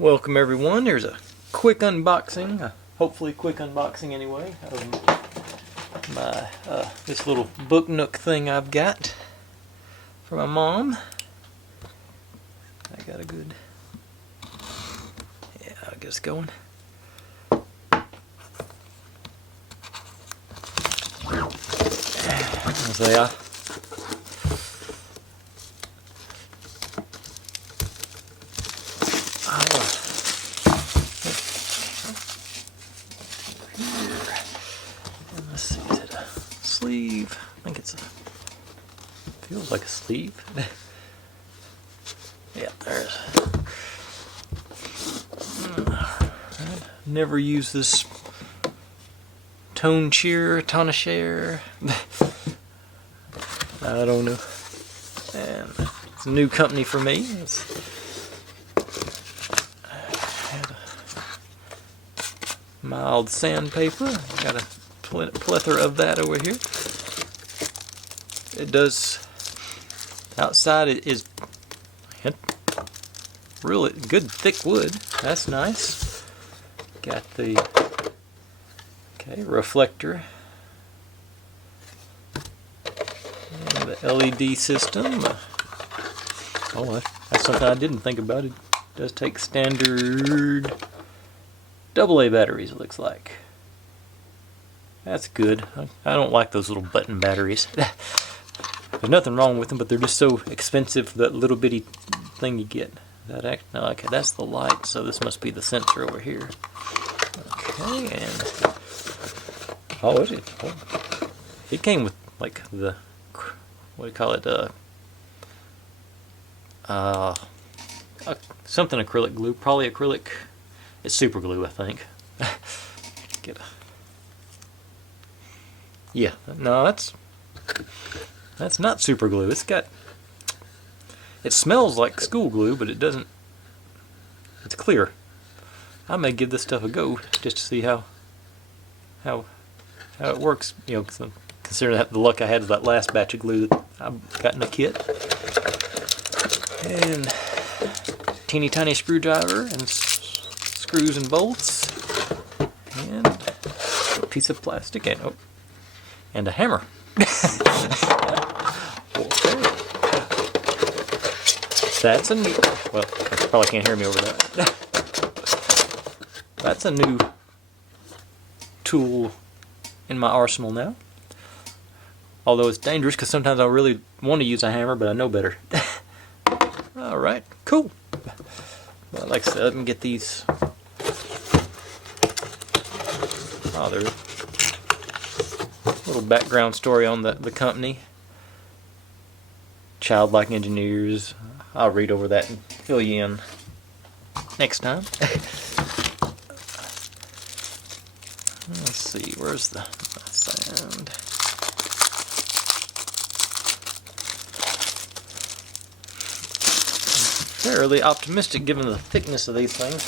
Welcome everyone. Here's a quick unboxing, hopefully quick unboxing anyway, of my this little book nook thing I've got for my mom. I got a good, yeah, I'll get us going. So yeah. Let's see, is it a sleeve? I think it's a, feels like a sleeve. Yeah, there's. Never use this Tonecheer. I don't know. And it's a new company for me. Had a mild sandpaper. Got a plethora of that over here. It does. Outside it is really good thick wood. That's nice. Got the reflector. And the LED system. Oh, that's something I didn't think about. It does take standard AA batteries, it looks like. That's good. I don't like those little button batteries. There's nothing wrong with them, but they're just so expensive for that little bitty thing you get. No, okay, that's the light, so this must be the sensor over here. Okay, and oh, is it? Oh. It came with like the, what do you call it? Something acrylic glue, probably acrylic. It's super glue, I think. Get a, yeah, no, that's not super glue. It smells like school glue, but it doesn't. It's clear. I may give this stuff a go just to see how it works. You know, considering that the luck I had with that last batch of glue that I got in the kit. And teeny tiny screwdriver and screws and bolts, and a piece of plastic, and a hammer. Okay. That's a new, well, you probably can't hear me over that. That's a new tool in my arsenal now. Although it's dangerous because sometimes I really want to use a hammer, but I know better. Alright, cool. Well, like I said, let me get these. Oh, there's a little background story on the company. Childlike engineers. I'll read over that and fill you in next time. Let's see, where's the sound? Fairly optimistic given the thickness of these things.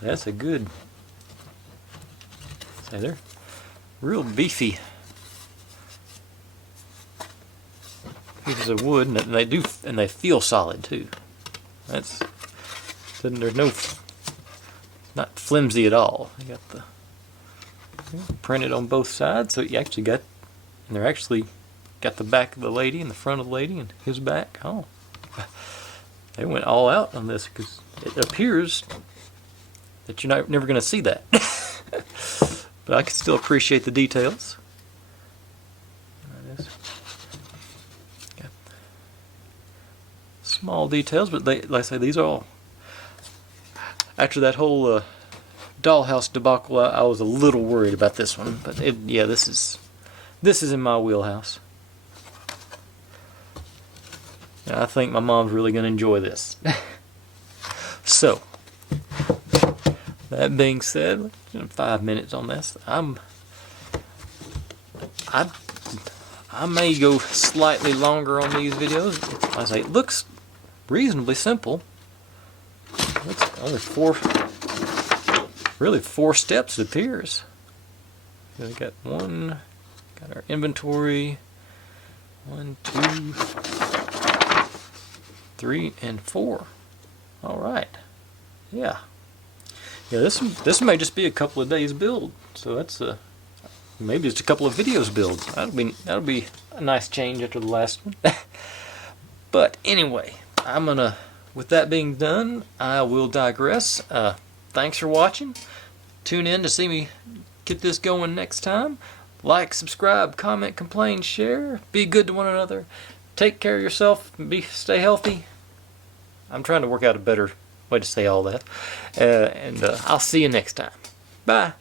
That's a good. Say, they're real beefy pieces of wood, and they feel solid too. There's no, not flimsy at all. You got the printed on both sides, so you actually got, and they're actually got the back of the lady and the front of the lady and his back. Oh, they went all out on this because it appears that you're never going to see that. But I can still appreciate the details. Got small details, but like I say, these are all. After that whole dollhouse debacle, I was a little worried about this one, but yeah, this is in my wheelhouse. And I think my mom's really going to enjoy this. So, that being said, 5 minutes on this. I may go slightly longer on these videos. Like I say, it looks reasonably simple. It's only really four steps, it appears. So we got our inventory, 1, 2, 3, and 4. All right. Yeah. Yeah. This may just be a couple of days build. So that's maybe it's a couple of videos build. That'll be a nice change after the last one. But anyway, with that being done, I will digress. Thanks for watching. Tune in to see me get this going next time. Like, subscribe, comment, complain, share. Be good to one another. Take care of yourself. Stay healthy. I'm trying to work out a better way to say all that. And I'll see you next time. Bye.